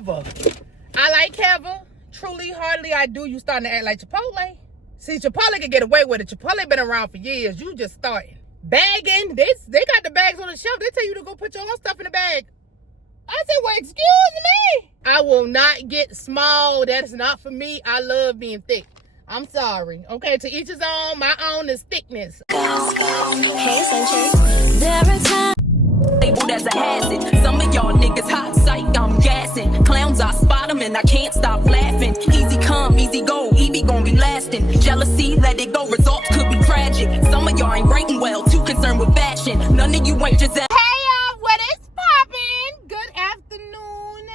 Keva. I like Keva. Truly, hardly I do. You starting to act like Chipotle. See, Chipotle can get away with it. Chipotle been around for years. You just starting. Bagging. They got the bags on the shelf. They tell you to go put your own stuff in the bag. I said, well, excuse me. I will not get small. That is not for me. I love being thick. I'm sorry. Okay, to each his own. My own is thickness. Hey, Century. There are times labeled as a hazard. Some of y'all niggas hot psych, I'm gassing. Clowns, I spot them and I can't stop laughing. Easy come, easy go, Evie gon' be lasting. Jealousy, let it go, results could be tragic. Some of y'all ain't writing well, too concerned with fashion. None of you ain't just Hey y'all, what is poppin'? Good afternoon.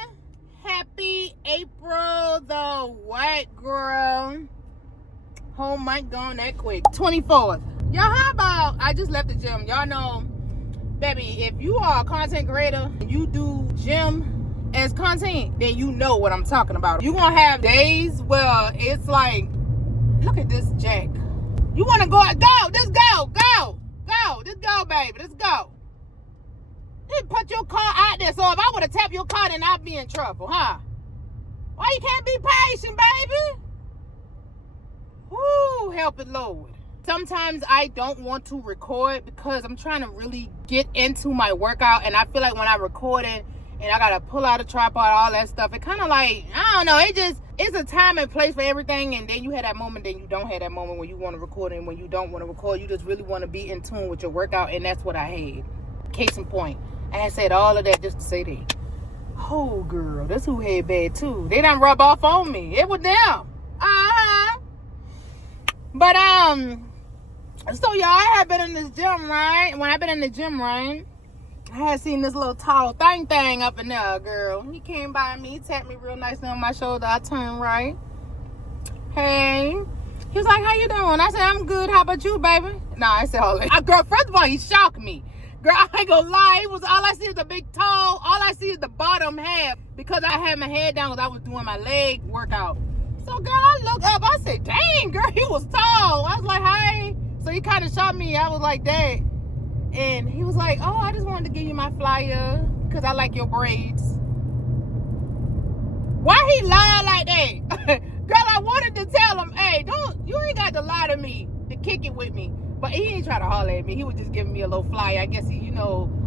Happy April the what, girl? Whole month gone that quick. 24th. Y'all, how about I just left the gym? Y'all know, baby, if you are a content creator and you do gym as content, then you know what I'm talking about. You gonna have days where it's like, look at this jack. You wanna go, just go, just go, baby, let's go. Just put your car out there, so if I would've tapped your car, then I'd be in trouble, huh? Why you can't be patient, baby? Woo, help it, Lord. Sometimes I don't want to record because I'm trying to really get into my workout, and I feel like when I record it and I gotta pull out a tripod, all that stuff, it kind of like, I don't know, it's a time and place for everything, and then you have that moment, then you don't have that moment when you want to record, and when you don't want to record, you just really want to be in tune with your workout, and that's what I had. Case in point, I had said all of that just to say that. Oh, girl, that's who had bad too. They done rub off on me. It was them. But so y'all, I had been in this gym, right? When I've been in the gym, right, I had seen this little tall thing up in there, girl. He came by me, tapped me real nicely on my shoulder. I turned right. Hey. He was like, how you doing? I said, I'm good. How about you, baby? Nah, I said, hold on. Girl, first of all, he shocked me. Girl, I ain't gonna lie. It was all I see is the big toe. All I see is the bottom half because I had my head down because I was doing my leg workout. So, girl, I look up. I said, dang, girl, he was tall. I was like, hey. So he kind of shot me. I was like, that. And he was like, oh, I just wanted to give you my flyer because I like your braids. Why he lied like that? Girl, I wanted to tell him, hey, you ain't got to lie to me to kick it with me. But he ain't try to holler at me. He was just giving me a little flyer. I guess he,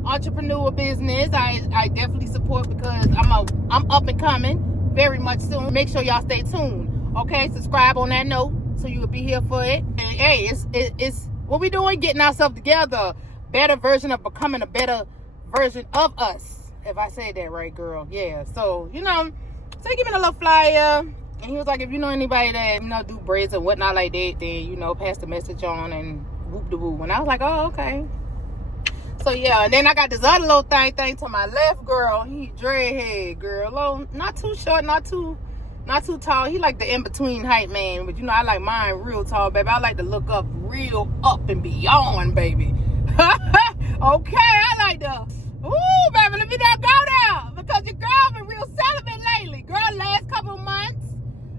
entrepreneur business. I definitely support because I'm up and coming very much soon. Make sure y'all stay tuned. Okay, subscribe on that note so you will be here for it. And hey, it's what we doing, getting ourselves together. Better version of becoming a better version of us. If I say that right, girl. Yeah. So, so he gave me a little flyer. And he was like, if you know anybody that, do braids or whatnot like that, then, pass the message on and whoop de whoop. And I was like, oh, okay. So, yeah. And then I got this other little thing to my left, girl. He dreadhead, girl. Little, not too short, not too tall. He like the in-between height, man. But, I like mine real tall, baby. I like to look up real up and beyond, baby. Okay, I like the, ooh, baby, let me not go there. Because your girl been real celibate lately. Girl, last couple of months.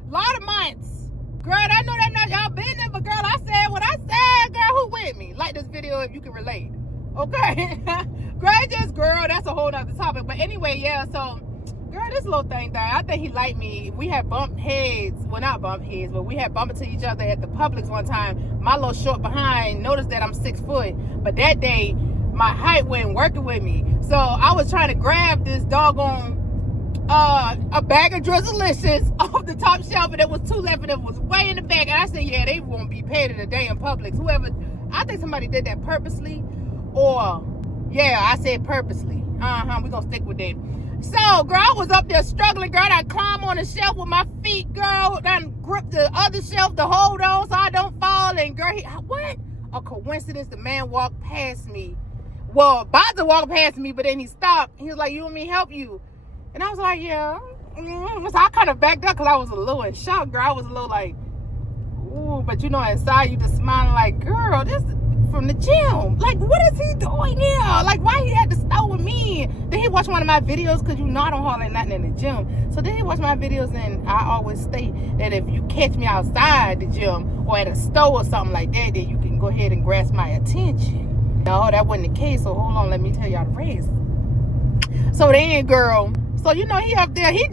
Lot of months. Girl, I know that not y'all business, but girl, I said what I said. Girl, who with me? Like this video if you can relate. Okay? Girl, that's a whole nother topic. But anyway, yeah, so girl, this little thing, I think he liked me. We had bumped heads. Well, not bumped heads, but we had bumped into each other at the Publix one time. My little short behind noticed that I'm 6 foot. But that day, my height wasn't working with me. So I was trying to grab this doggone a bag of Drizzlicious off the top shelf, and there was 2 left, and it was way in the back. And I said, yeah, they won't be paid in a day in Publix. Whoever, I think somebody did that purposely. Or, yeah, I said purposely. We're going to stick with that. So, girl, I was up there struggling, girl. I climbed on the shelf with my feet, girl. I gripped the other shelf to hold on so I don't fall. And, girl, what? A coincidence, the man walked past me. Well, about to walk past me, but then he stopped. He was like, you want me to help you? And I was like, yeah. So I kind of backed up because I was a little in shock, girl. I was a little like, ooh. But, inside you just smiling like, girl, this from the gym. Like, what is he doing here? Like, why he had to start with me? Then he watched one of my videos because I don't haul nothing in the gym. So then he watched my videos, and I always state that if you catch me outside the gym or at a store or something like that, then you can go ahead and grasp my attention. No, that wasn't the case. So hold on, let me tell y'all the rest. So then, girl, So, you know, he up there. He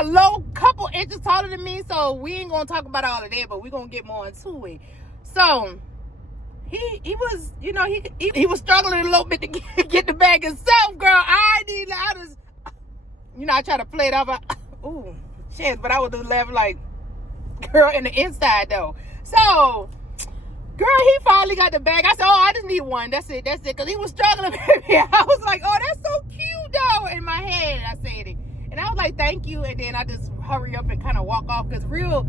a low couple inches taller than me. So we ain't going to talk about all of that, but we going to get more into it. So he was, you know, he was struggling a little bit to get the bag himself, girl. I was, you know, I try to play it off. Ooh, shit, but I was just laughing like, girl, in the inside though. So, girl, he finally got the bag. I said, oh, I just need one. That's it. Because he was struggling, baby. I was like, oh, that's so cute, though. In my head, I said it. And I was like, thank you. And then I just hurry up and kind of walk off. Because real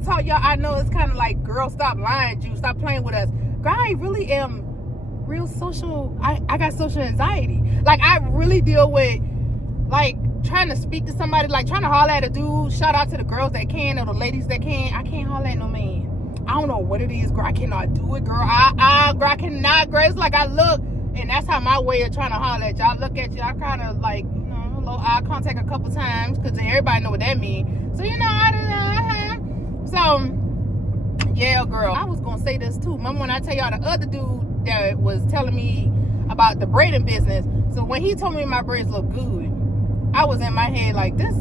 talk, y'all, I know it's kind of like, girl, stop lying, Jew. Stop playing with us. Girl, I really am real social. I got social anxiety. Like, I really deal with, like, trying to speak to somebody, like, trying to holler at a dude. Shout out to the girls that can or the ladies that can. I can't holler at no man. I don't know what it is, girl. I cannot do it, girl. Girl, I cannot, girl. It's like I look, and that's how my way of trying to holler at you. I look at you, I kind of like, you know, a little eye contact a couple times, because then everybody know what that means. So, you know, I don't know. So, yeah, girl. I was going to say this, too. Remember when I tell y'all the other dude that was telling me about the braiding business? So, when he told me my braids look good, I was in my head like, this,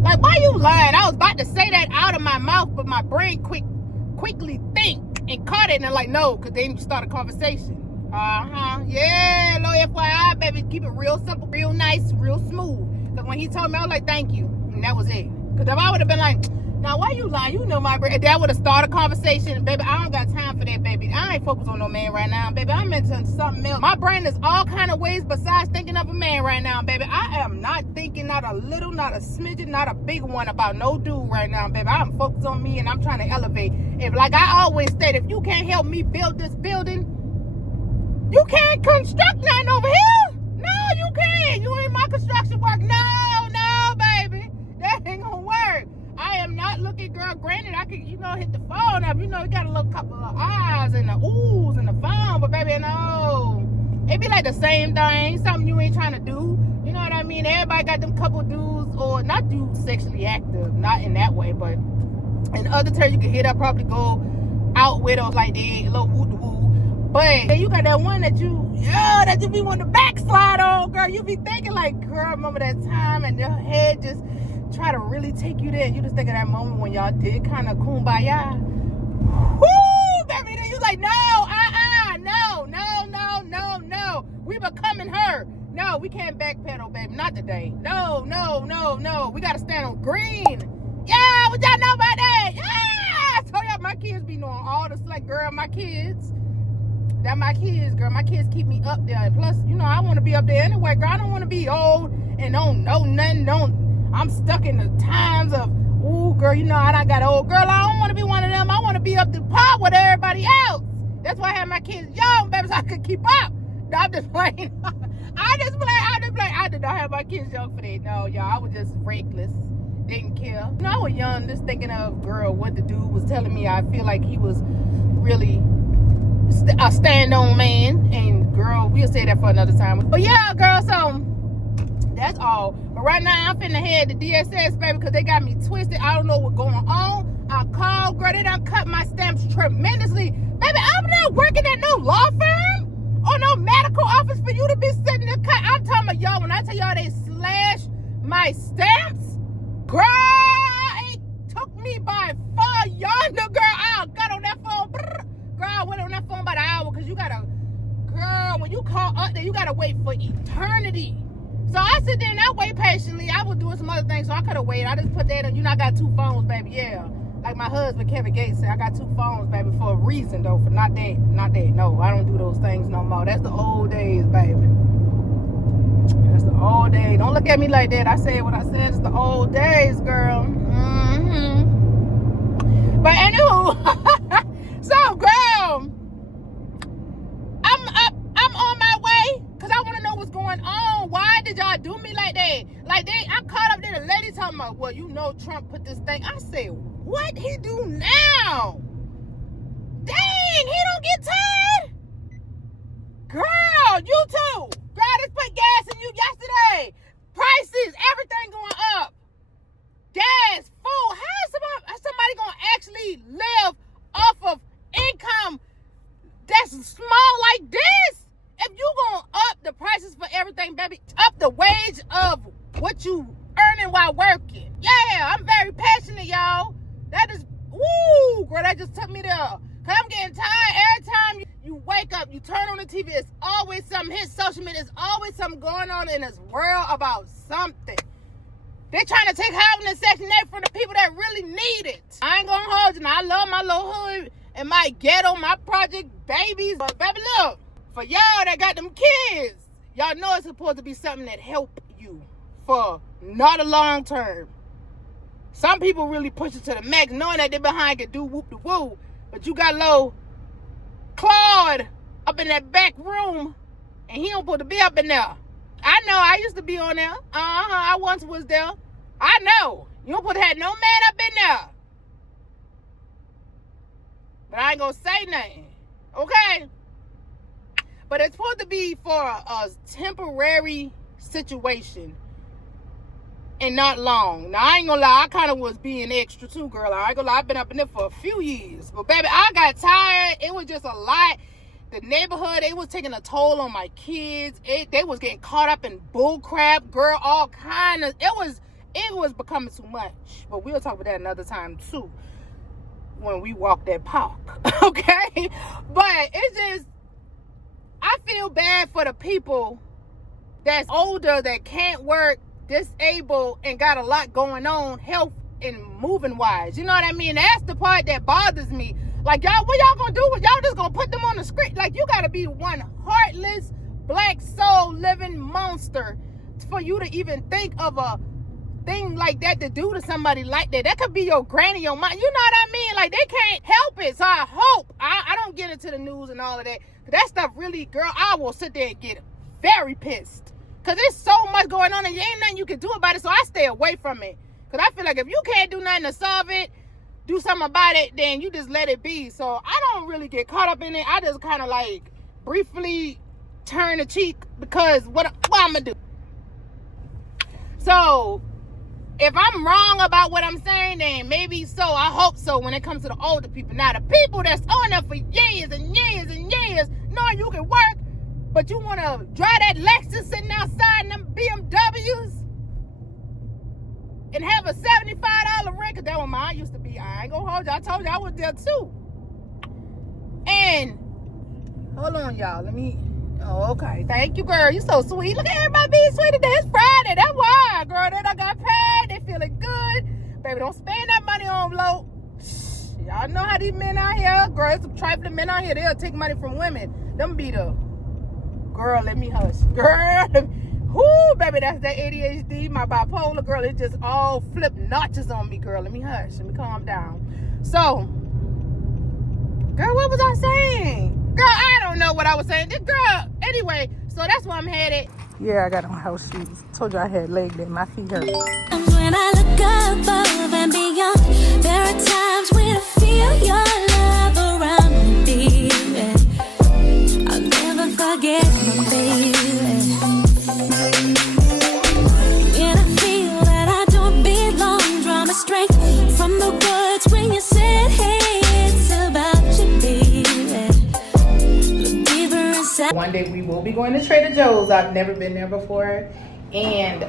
like, why you lying? I was about to say that out of my mouth, but my brain quickly think and caught it and like, no, because then you start a conversation. Yeah, low FYI, baby, keep it real simple, real nice, real smooth. Because when he told me, I was like, thank you, and that was it. Because if I would have been like, now why you lying? You know my braid. That would have started a conversation, baby. I don't got time for that, baby. I ain't focused on no man right now, baby. I'm into something else. My brain is all kind of ways besides thinking of a man right now, baby. I am not thinking not a little, not a smidgen, not a big one about no dude right now, baby. I'm focused on me and I'm trying to elevate. If, like I always said, if you can't help me build this building, you can't construct nothing over here. No, you can't. You ain't my construction work. No, baby. That ain't gonna work. I am not looking, girl. Granted, I could, you know, hit the phone up. You know, you got a little couple of eyes and the oohs and the phone. But, baby, no. It be like the same thing. Something you ain't trying to do. You know what I mean? Everybody got them couple dudes, or not dudes sexually active. Not in that way, but in other terms, you can hit up, probably go out with or like that, a little woo-woo. But you got that one that you be wanting to backslide on, girl. You be thinking like, girl, remember that time, and your head just try to really take you there. You just think of that moment when y'all did kind of kumbaya. Woo, baby. Then you like, no. We becoming her. No, we can't backpedal, baby. Not today. No. We got to stand on green. Yeah, what y'all know about that? Yeah. I told y'all my kids be knowing all this. Like, girl, my kids. That my kids, girl. My kids keep me up there. And plus, you know, I want to be up there anyway, girl. I don't want to be old and don't know nothing. I'm stuck in the times of, ooh, girl, you know, I done got old. Girl, I don't want to be one of them. I want to be up to par with everybody else. That's why I have my kids young, baby, so I could keep up. No, I'm just playing. I just play. I did not have my kids young for that. No, y'all, I was just reckless. Didn't care. You know, I was young, just thinking of, girl, what the dude was telling me. I feel like he was really a stand-on man. And, girl, we'll say that for another time. But, yeah, girl, so that's all. But right now, I'm finna head to DSS, baby, because they got me twisted. I don't know what's going on. I called, girl. They done cut my stamps tremendously. Baby, I'm not working at no law firm or no medical office for you to be sitting there cut. I'm talking about y'all, when I tell y'all they slashed my stamps, girl, it took me by far yonder, girl. I got on that phone. Girl, I went on that phone about an hour because you got to, girl, when you call up there, you got to wait for eternity. So I sit there and I wait patiently. I was doing some other things, so I could have waited. I just put that on. You know, I got two phones, baby. Yeah. Like my husband, Kevin Gates, said, I got two phones, baby, for a reason, though. For not that. No, I don't do those things no more. That's the old days, baby. That's the old days. Don't look at me like that. I said what I said. It's the old days, girl. But anywho, so, girl, I'm on my way because I want to know what's going on. Why did y'all do me like that? Like, I caught up there. The lady talking about, well, you know Trump put this thing. I said, what he do now? Dang, he don't get tired? Girl, you too. Girl, I just put gas in you yesterday. Prices, everything going up. Gas, food. How is somebody going to actually live off of income that's small like this? If you going to up the prices for everything, baby, up the wage of what you girl, that just took me there. Cause I'm getting tired every time you wake up, you turn on the TV, it's always something, hit social media, there's always something going on in this world about something. They're trying to take housing in Section 8 from the people that really need it. I ain't gonna hold you. Now, I love my little hood and my ghetto, my project babies. But baby, look, for y'all that got them kids, y'all know it's supposed to be something that help you for not a long term. Some people really push it to the max, knowing that they behind can do whoop the woo. But you got low Claude up in that back room, and he don't supposed to be up in there. I know, I used to be on there. I once was there. I know. You don't supposed to have no man up in there. But I ain't gonna say nothing. Okay? But it's supposed to be for a temporary situation. And not long. Now, I ain't gonna lie, I kind of was being extra too, girl. I ain't gonna lie, I've been up in there for a few years. But, baby, I got tired. It was just a lot. The neighborhood, it was taking a toll on my kids. They was getting caught up in bull crap, girl, all kind of. It was becoming too much. But we'll talk about that another time, too, when we walk that park, okay? But it's just, I feel bad for the people that's older, that can't work, disabled, and got a lot going on health and moving wise. You know what I mean? That's the part that bothers me. Like, y'all, what y'all gonna do? Y'all just gonna put them on the screen? Like, you gotta be one heartless, black soul living monster for you to even think of a thing like that to do to somebody like that. That could be your granny, your mom. You know what I mean? Like, they can't help it. So I hope I don't get into the news and all of that. That stuff really, girl, I will sit there and get very pissed. Because there's so much going on and there ain't nothing you can do about it. So I stay away from it. Because I feel like if you can't do nothing to solve it, do something about it, then you just let it be. So I don't really get caught up in it. I just kind of like briefly turn the cheek because what I'm going to do. So if I'm wrong about what I'm saying, then maybe so. I hope so when it comes to the older people. Now, the people that's on there for years and years and years, knowing you can work, but you want to drive that Lexus sitting outside in them BMWs and have a $75 rent, because that one mine used to be. I ain't gonna hold you. I told you I was there too. And hold on, y'all. Let me. Oh, okay. Thank you, girl. You so sweet. Look at everybody being sweet today. It's Friday. That's why, girl. They done got paid. They feeling good. Baby, don't spend that money on blow. Y'all know how these men out here, girl. It's some trifling men out here. They'll take money from women. Them be the girl. Let me hush, girl. Whoo, baby, that's that ADHD, my bipolar, girl. It just all flip notches on me, girl. Let me hush. Let me calm down. So, girl, what was I saying? Girl, I don't know what I was saying. This girl, anyway, so that's where I'm headed. Yeah, I got on house shoes. Told you I had leg day. My feet hurt. When I look above and beyond, there are times when I feel your love around me, baby. I'll never forget my baby. When I feel that I don't belong, draw my strength from the words when you said, hey, it's about you, baby. Look deeper inside. One day we will be going to Trader Joe's. I've never been there before. And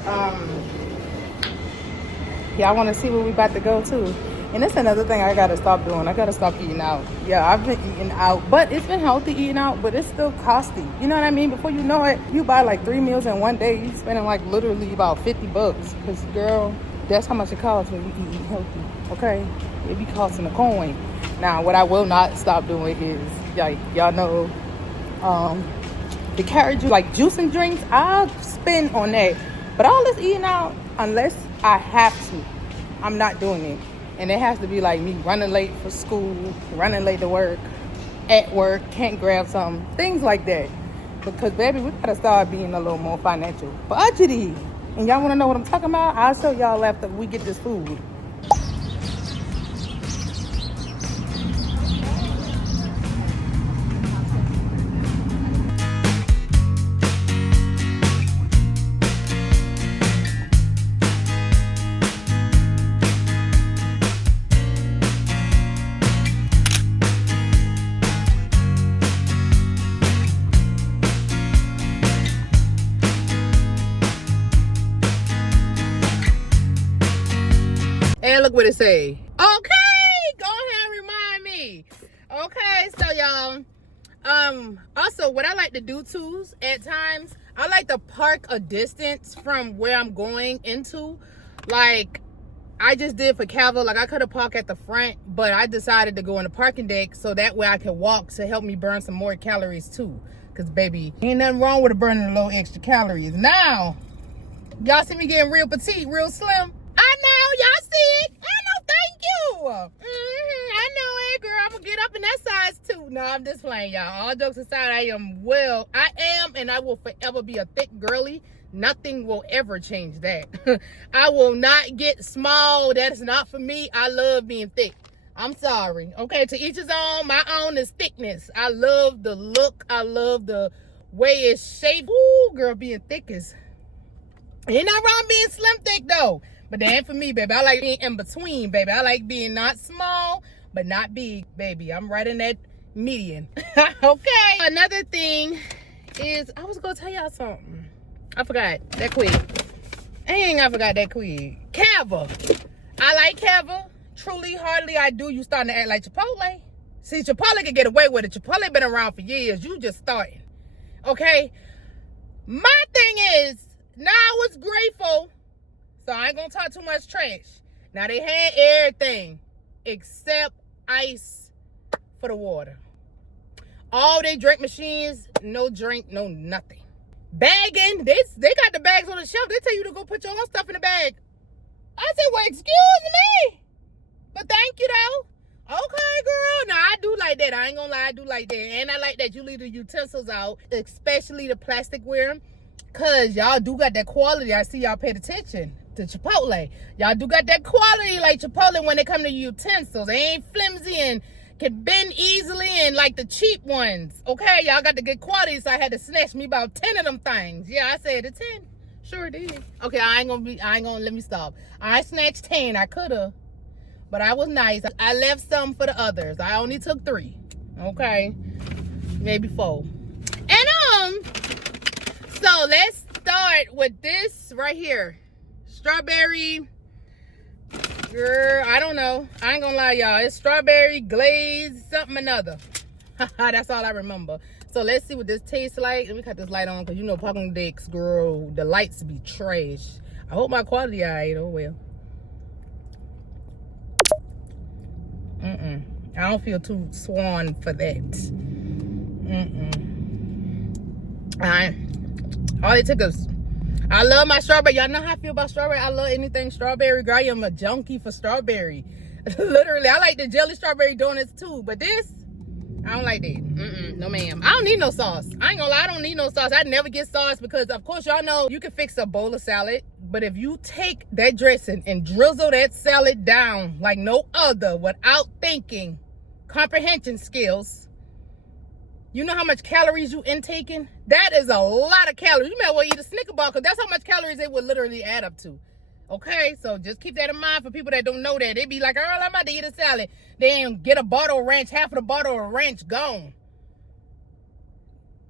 yeah, I want to see where we about to go to. And that's another thing I gotta stop doing. I gotta stop eating out. Yeah, I've been eating out, but it's been healthy eating out, but it's still costly. You know what I mean? Before you know it, you buy like 3 meals in one day, you spending like literally about $50. Cause girl, that's how much it costs when you eat healthy. Okay, it be costing a coin. Now, what I will not stop doing is, like, y'all know, the carrot juice, like juice and drinks, I'll spend on that. But all this eating out, unless I have to, I'm not doing it. And it has to be like me running late for school, running late to work, at work, can't grab something, things like that. Because, baby, we gotta start being a little more financial budgety. And y'all wanna know what I'm talking about? I'll show y'all after we get this food. And look what it say. Okay, go ahead and remind Okay, so y'all, also what I like to do too at times, I like to park a distance from where I'm going into. Like I just did for Calvo, like I could have parked at the front, but I decided to go on the parking deck so that way I could walk to help me burn some more calories too. Cause baby, ain't nothing wrong with burning a little extra calories. Now, y'all see me getting real petite, real slim. I know, y'all see it. I know, thank you. I know it, girl. I'm gonna get up in that size too. No, I'm just playing, y'all. All jokes aside, I am and I will forever be a thick girly. Nothing will ever change that. I will not get small. That is not for me. I love being thick. I'm sorry. Okay, to each his own. My own is thickness. I love the look. I love the way it's shaped. Ooh, girl, being thick is... Ain't nothing wrong being slim thick, though. But that ain't for me, baby. I like being in between, baby. I like being not small, but not big, baby. I'm right in that median. Okay. Another thing is, I was going to tell y'all something. I forgot that quick. I forgot that quick. Cava. I like Cava. Truly, hardly I do. You starting to act like Chipotle. See, Chipotle can get away with it. Chipotle been around for years. You just starting. Okay? My thing is, now I was grateful, so I ain't gonna talk too much trash. Now they had everything except ice for the water. All they drink machines, no drink, no nothing. Bagging, they got the bags on the shelf. They tell you to go put your own stuff in the bag. I said, well, excuse me. But thank you, though. Okay, girl. Now, I do like that. I ain't gonna lie, I do like that. And I like that you leave the utensils out, especially the plasticware, because y'all do got that quality. I see y'all paid attention to Chipotle. Y'all do got that quality like Chipotle when they come to utensils. They ain't flimsy and can bend easily and like the cheap ones. Okay, y'all got the good quality, so I had to snatch me about 10 of them things. Yeah, I said the 10. Sure did. Okay, I ain't gonna let me stop. I snatched 10. I coulda, but I was nice. I left some for the others. I only took 3. Okay, maybe 4. And so let's start with this right here. Strawberry. Girl, I don't know. I ain't gonna lie, y'all. It's strawberry glaze something another. That's all I remember. So let's see what this tastes like. Let me cut this light on because you know parking decks, girl, the lights be trash. I hope my quality alright. Oh well. I don't feel too swan for that. All it took is... I love my strawberry. Y'all know how I feel about strawberry. I love anything strawberry. Girl, I am a junkie for strawberry. Literally, I like the jelly strawberry donuts too. But this, I don't like that. No, ma'am. I don't need no sauce. I ain't gonna lie, I don't need no sauce. I never get sauce because, of course, y'all know you can fix a bowl of salad. But if you take that dressing and drizzle that salad down like no other without thinking, comprehension skills, you know how much calories you intaking? That is a lot of calories. You might well eat a Snicker bar because that's how much calories it would literally add up to. Okay, so just keep that in mind for people that don't know that. They be like, girl, I'm about to eat a salad. They ain't get a bottle of ranch, half of the bottle of ranch gone.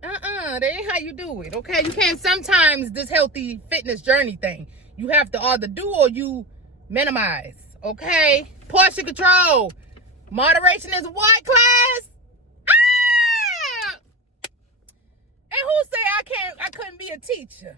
That ain't how you do it, okay? You can't sometimes this healthy fitness journey thing. You have to either do or you minimize, okay? Portion control. Moderation is what, class? And who say I couldn't be a teacher?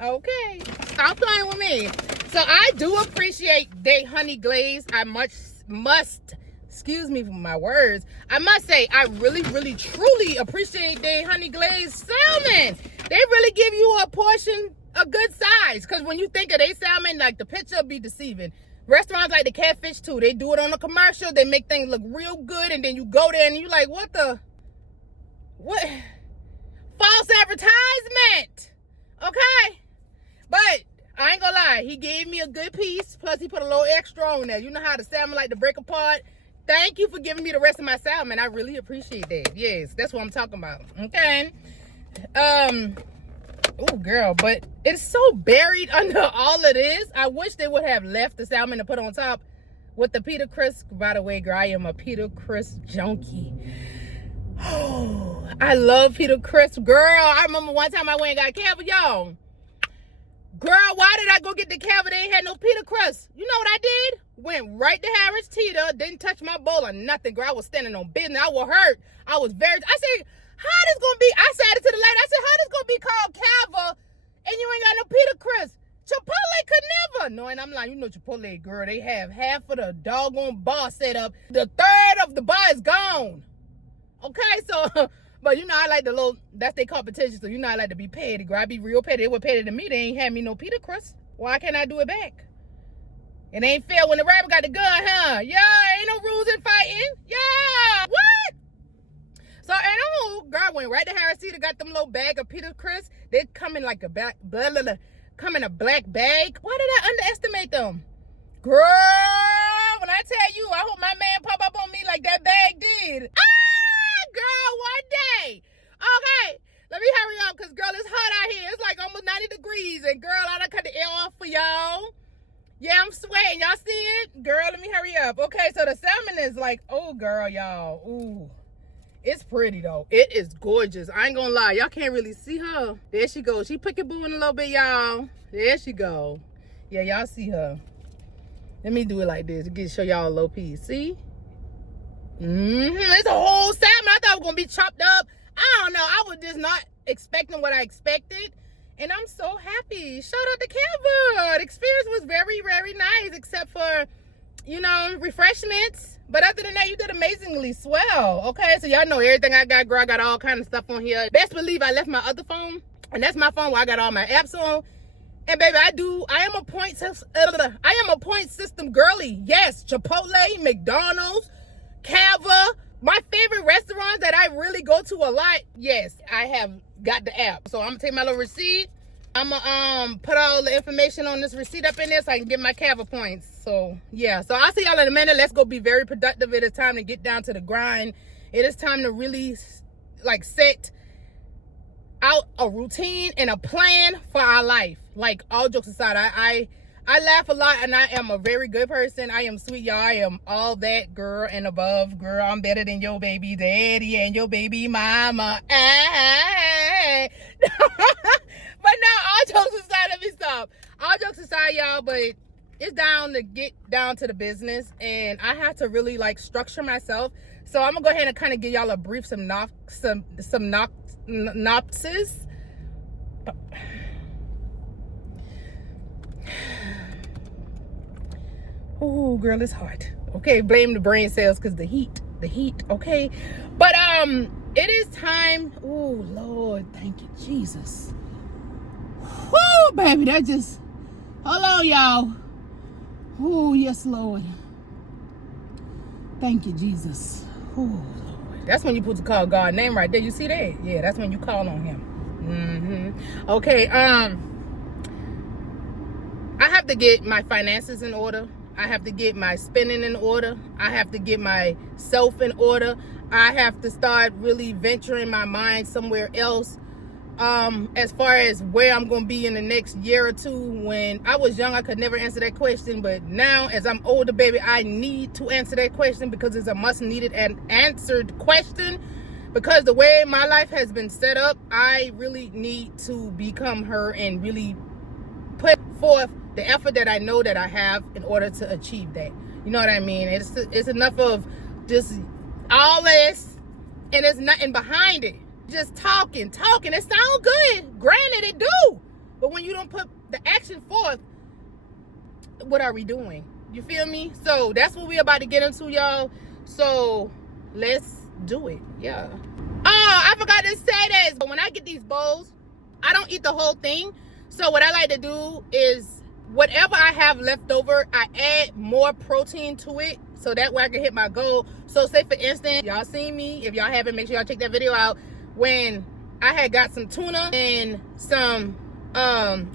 Okay. Stop playing with me. So I do appreciate they honey glaze. I must, excuse me for my words. I must say, I really, really, truly appreciate they honey glazed salmon. They really give you a portion, a good size. Because when you think of they salmon, like the picture be deceiving. Restaurants like the Catfish too. They do it on a commercial. They make things look real good. And then you go there and you like, what? False advertisement. Okay. But I ain't gonna lie. He gave me a good piece. Plus he put a little extra on there. You know how the salmon like to break apart. Thank you for giving me the rest of my salmon. I really appreciate that. Yes, that's what I'm talking about. Okay. Oh, girl, but it's so buried under all of this. I wish they would have left the salmon to put on top with the Peter Crisp. By the way, girl, I am a Peter Crisp junkie. Oh, I love Peter Crisp. Girl, I remember one time I went and got Cava, y'all. Girl, why did I go get the Cava? They ain't had no Peter Crisp. You know what I did? went right to Harris Teeter, didn't touch my bowl or nothing, girl. I was standing on business. I was hurt. I said, how this gonna be? I said it to the lady. I said, how this gonna be called Cava and you ain't got no Peter Chris? Chipotle could never. No, and I'm like, you know, Chipotle, girl, they have half of the doggone bar set up. The third of the bar is gone. Okay, so, but you know, I like the little, that's their competition. So, you know, I like to be petty, girl. I be real petty. They were petty to me. They ain't had me no Peter Chris. Why can't I do it back? It ain't fair when the rapper got the gun, huh? Yeah, ain't no rules in fighting. Yeah, what? So, and girl, went right to Harris Teeter, got them little bag of Peter Chris. They come in like a come in a black bag. Why did I underestimate them? Girl, when I tell you, I hope my man pop up on me like that bag did. Girl, one day. Okay, let me hurry up because, girl, it's hot out here. It's like almost 90 degrees. And, girl, I done cut the air off for y'all. Yeah, I'm sweating. Y'all see it? Girl, let me hurry up. Okay, so the salmon is like, oh, girl, y'all. Ooh. It's pretty, though. It is gorgeous. I ain't gonna lie. Y'all can't really see her. There she goes. She peekabooing a little bit, y'all. There she go. Yeah, y'all see her. Let me do it like this to show y'all a little piece. See? It's a whole salmon. I thought it was going to be chopped up. I don't know. I was just not expecting what I expected. And I'm so happy. Shout out to Cava. The experience was very, very nice, except for, you know, refreshments. But other than that, you did amazingly swell. Okay, so y'all know everything I got, girl. I got all kind of stuff on here. Best believe I left my other phone. And that's my phone where I got all my apps on. And baby, I am a point system girly. Yes, Chipotle, McDonald's, Cava. My favorite restaurants that I really go to a lot. Yes, I have got the app. So I'm gonna take my little receipt. I'm gonna put all the information on this receipt up in there so I can get my Cava points. So yeah, so I'll see y'all in a minute. Let's go be very productive. It is time to get down to the grind. It is time to really like set out a routine and a plan for our life. Like, all jokes aside, I laugh a lot and I am a very good person. I am sweet, y'all. I am all that, girl, and above. Girl, I'm better than your baby daddy and your baby mama. But now, all jokes aside, let me stop. All jokes aside, y'all, but it's down to get down to the business, and I have to really like structure myself. So I'm gonna go ahead and kind of give y'all a brief synopsis. Oh, girl, it's hot. Okay, blame the brain cells because the heat, okay? But it is time. Oh, Lord, thank you, Jesus. Oh, baby, that just, hold on, y'all. Oh, yes, Lord. Thank you, Jesus. Oh, Lord. That's when you put to call God's name right there. You see that? Yeah, that's when you call on him. Okay, I have to get my finances in order. I have to get my spending in order. I have to get myself in order. I have to start really venturing my mind somewhere else. As far as where I'm going to be in the next year or two. When I was young, I could never answer that question. But now, as I'm older, baby, I need to answer that question because it's a must needed and answered question. Because the way my life has been set up, I really need to become her and really put forth the effort that I know that I have in order to achieve that. You know what I mean? It's enough of just all this and there's nothing behind it. Just talking. It sounds good. Granted, it do. But when you don't put the action forth, what are we doing? You feel me? So that's what we're about to get into, y'all. So let's do it. Yeah. Oh, I forgot to say this. When I get these bowls, I don't eat the whole thing. So what I like to do is whatever I have left over, I add more protein to it so that way I can hit my goal. So say for instance, y'all seen me. If y'all haven't, make sure y'all check that video out. When I had got some tuna and some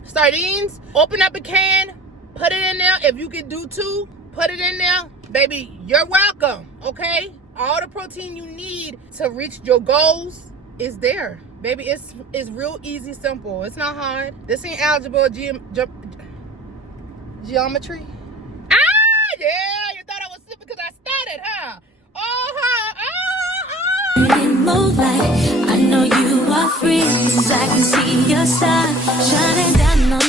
sardines, open up a can, put it in there. If you can do 2, put it in there. Baby, you're welcome, okay? All the protein you need to reach your goals is there. Baby, it's real easy, simple. It's not hard. This ain't algebra, geometry. Yeah, you thought I was simple because I started, huh? Moonlight, I know you are free, 'cause I can see your star shining down on